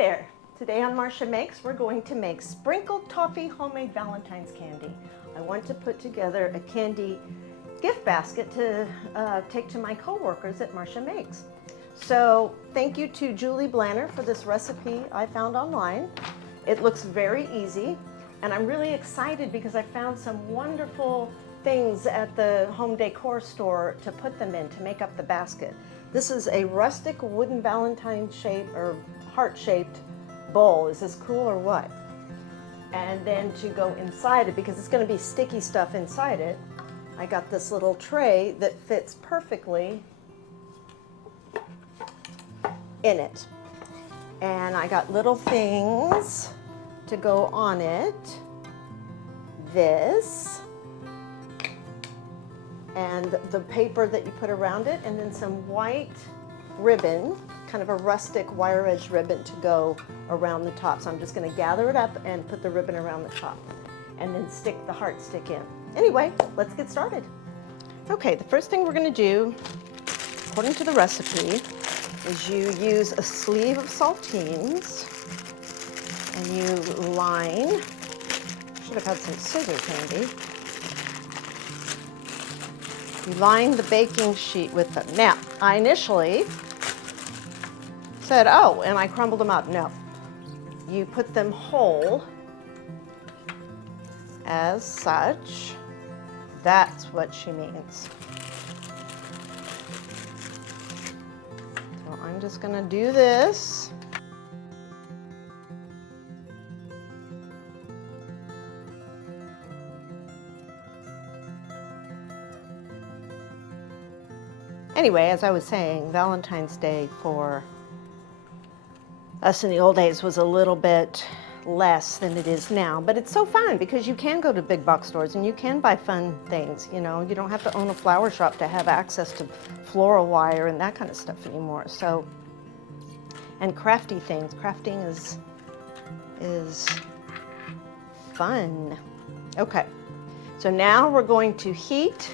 there! Today on Marsha Makes, we're going to make sprinkled toffee homemade Valentine's candy. I want to put together a candy gift basket to take to my co-workers at Marsha Makes. So thank you to Julie Blanner for this recipe I found online. It looks very easy, and I'm really excited because I found some wonderful things at the home decor store to put them in to make up the basket. This is a rustic wooden Valentine shape or heart-shaped bowl. Is this cool or what? And then to go inside it, because it's going to be sticky stuff inside it, I got this little tray that fits perfectly in it. And I got little things to go on it. This, and the paper that you put around it, and then some white ribbon, kind of a rustic wire edge ribbon to go around the top. So I'm just going to gather it up and put the ribbon around the top and then stick the heart stick in. Anyway, let's get started. Okay, the first thing we're going to do, according to the recipe, is you use a sleeve of saltines and you line, should have had some scissors handy. You line the baking sheet with them. Now, I initially said, oh, and I crumbled them up. No, you put them whole as such. That's what she means. So I'm just gonna do this. Anyway, as I was saying, Valentine's Day for us in the old days was a little bit less than it is now, but it's so fun because you can go to big box stores and you can buy fun things, you know. You don't have to own a flower shop to have access to floral wire and that kind of stuff anymore. So, and crafty things. Crafting is fun. Okay, so now we're going to heat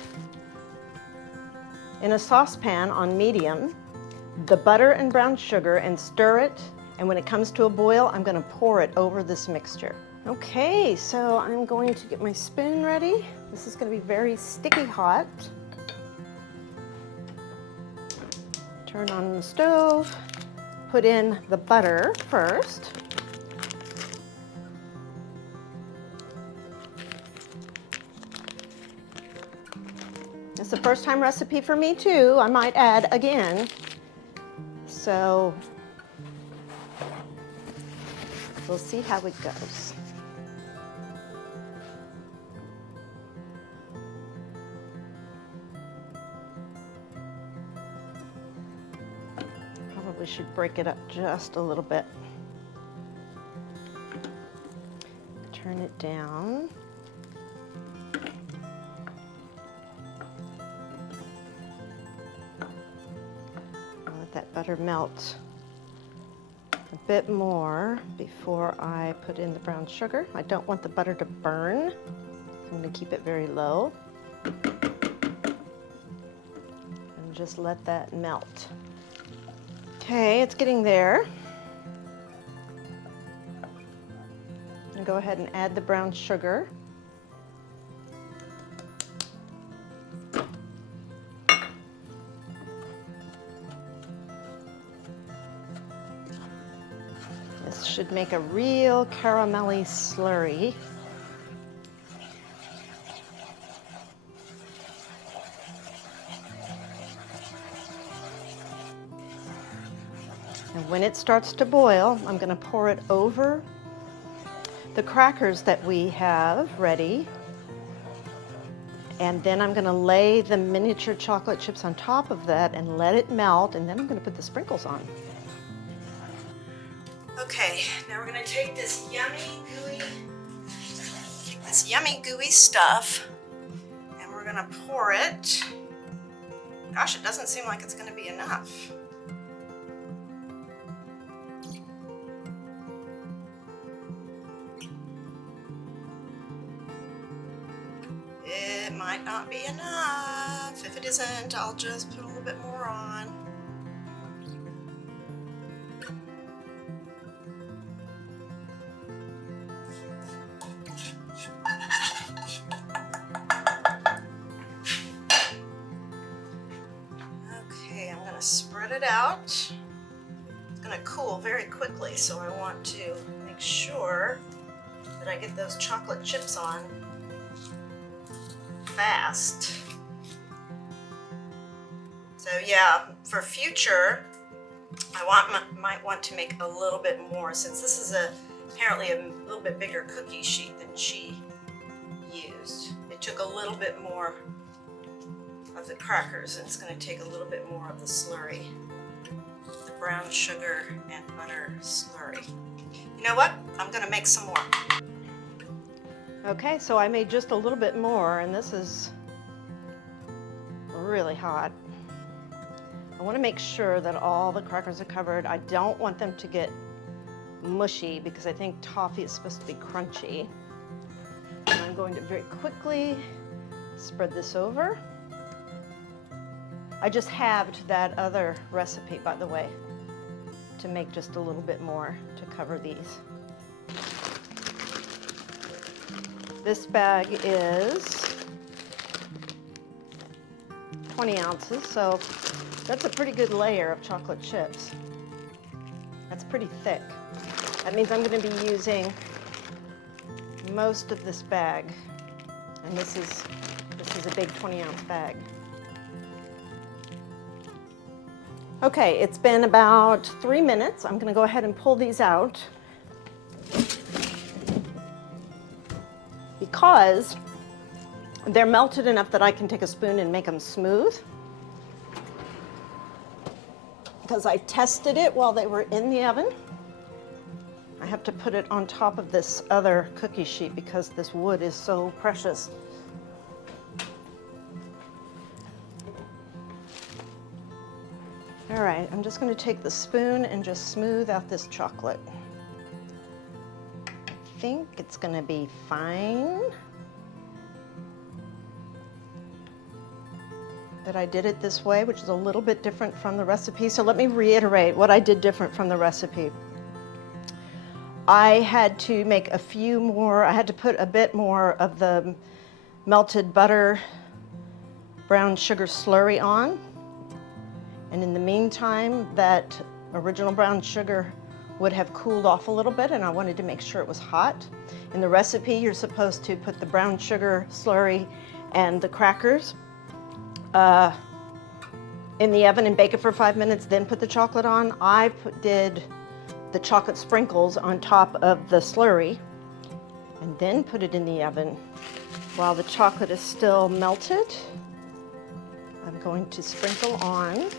in a saucepan on medium the butter and brown sugar and stir it. And when it comes to a boil, I'm going to pour it over this mixture. Okay, so I'm going to get my spoon ready. This is going to be very sticky hot. Turn on the stove. Put in the butter first. It's the first time recipe for me too, I might add again. So we'll see how it goes. Probably should break it up just a little bit. Turn it down. Let that butter melt a bit more before I put in the brown sugar. I don't want the butter to burn. I'm going to keep it very low. And just let that melt. Okay, it's getting there. And go ahead and add the brown sugar. This should make a real caramelly slurry. And when it starts to boil, I'm going to pour it over the crackers that we have ready. And then I'm going to lay the miniature chocolate chips on top of that and let it melt, and then I'm going to put the sprinkles on. Okay, now we're going to take this yummy gooey stuff, and we're going to pour it. Gosh, it doesn't seem like it's going to be enough. It might not be enough. If it isn't, I'll just put a little bit more on. spread it out. It's gonna cool very quickly, so I want to make sure that I get those chocolate chips on fast. So yeah, for future, might want to make a little bit more, since this is apparently a little bit bigger cookie sheet than she used. It took a little bit more of the crackers, and it's going to take a little bit more of the slurry, the brown sugar and butter slurry. You know what? I'm going to make some more. Okay, so I made just a little bit more, and this is really hot. I want to make sure that all the crackers are covered. I don't want them to get mushy because I think toffee is supposed to be crunchy. And I'm going to very quickly spread this over. I just halved that other recipe, by the way, to make just a little bit more to cover these. This bag is 20 ounces, so that's a pretty good layer of chocolate chips. That's pretty thick. That means I'm going to be using most of this bag, and this is a big 20-ounce bag. Okay, it's been about 3 minutes. I'm going to go ahead and pull these out because they're melted enough that I can take a spoon and make them smooth. Because I tested it while they were in the oven. I have to put it on top of this other cookie sheet because this wood is so precious. All right, I'm just going to take the spoon and just smooth out this chocolate. I think it's going to be fine. That I did it this way, which is a little bit different from the recipe. So let me reiterate what I did different from the recipe. I had to make a few more, I had to put a bit more of the melted butter brown sugar slurry on. And in the meantime, that original brown sugar would have cooled off a little bit, and I wanted to make sure it was hot. In the recipe, you're supposed to put the brown sugar slurry and the crackers in the oven and bake it for 5 minutes, then put the chocolate on. I did the chocolate sprinkles on top of the slurry and then put it in the oven. While the chocolate is still melted, I'm going to sprinkle on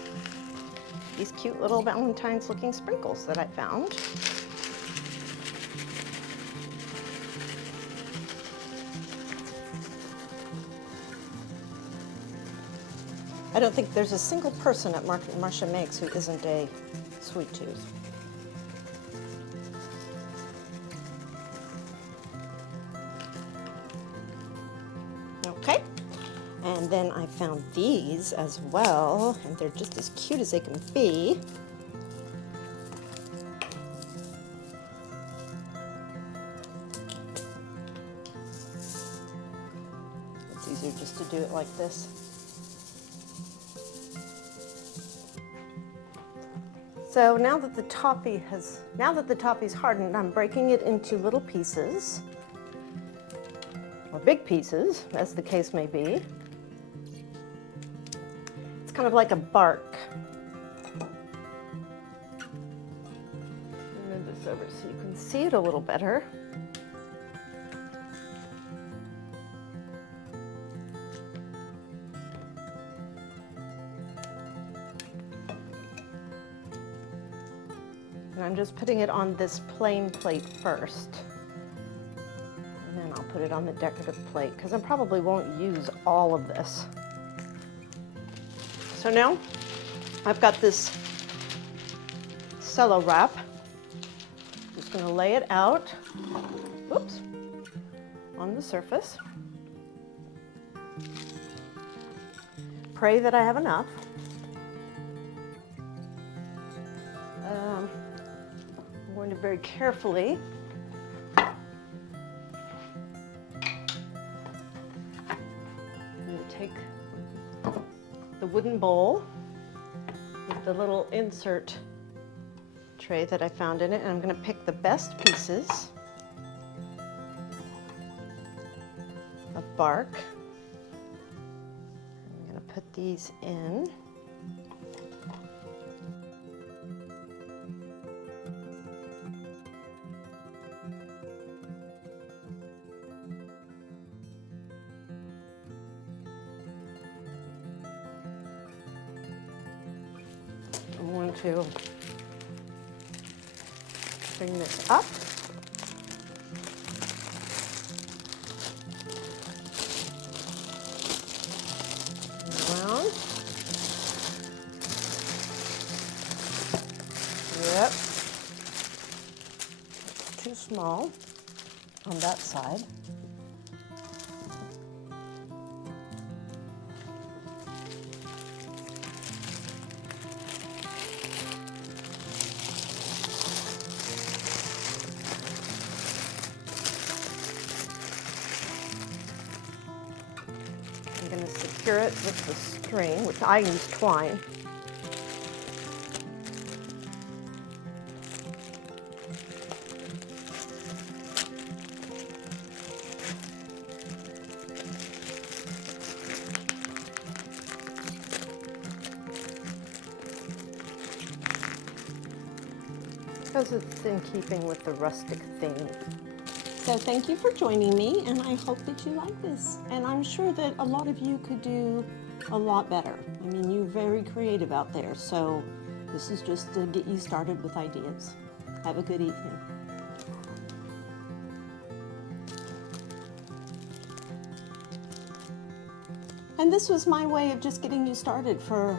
these cute little Valentine's looking sprinkles that I found. I don't think there's a single person at Marsha Makes who isn't a sweet tooth. Okay, and then I found these as well, and they're just as cute as they can be. It's easier just to do it like this. So now that the toffee's hardened, I'm breaking it into little pieces, or big pieces, as the case may be. It's kind of like a bark. Move this over so you can see it a little better. And I'm just putting it on this plain plate first. And then I'll put it on the decorative plate because I probably won't use all of this. So now I've got this cello wrap. Just going to lay it out, whoops, on the surface. Pray that I have enough. I'm going to very carefully take the wooden bowl with the little insert tray that I found in it, and I'm going to pick the best pieces of bark. I'm going to put these in. I'm going to bring this up. Around. Yep. Too small on that side. I'm going to secure it with the string, which I use twine. Because it's in keeping with the rustic theme. So thank you for joining me, and I hope that you like this. And I'm sure that a lot of you could do a lot better. I mean, you're very creative out there, so this is just to get you started with ideas. Have a good evening. And this was my way of just getting you started for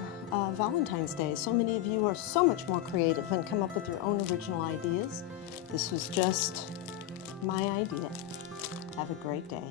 Valentine's Day. So many of you are so much more creative and come up with your own original ideas. This was just my idea. Have a great day.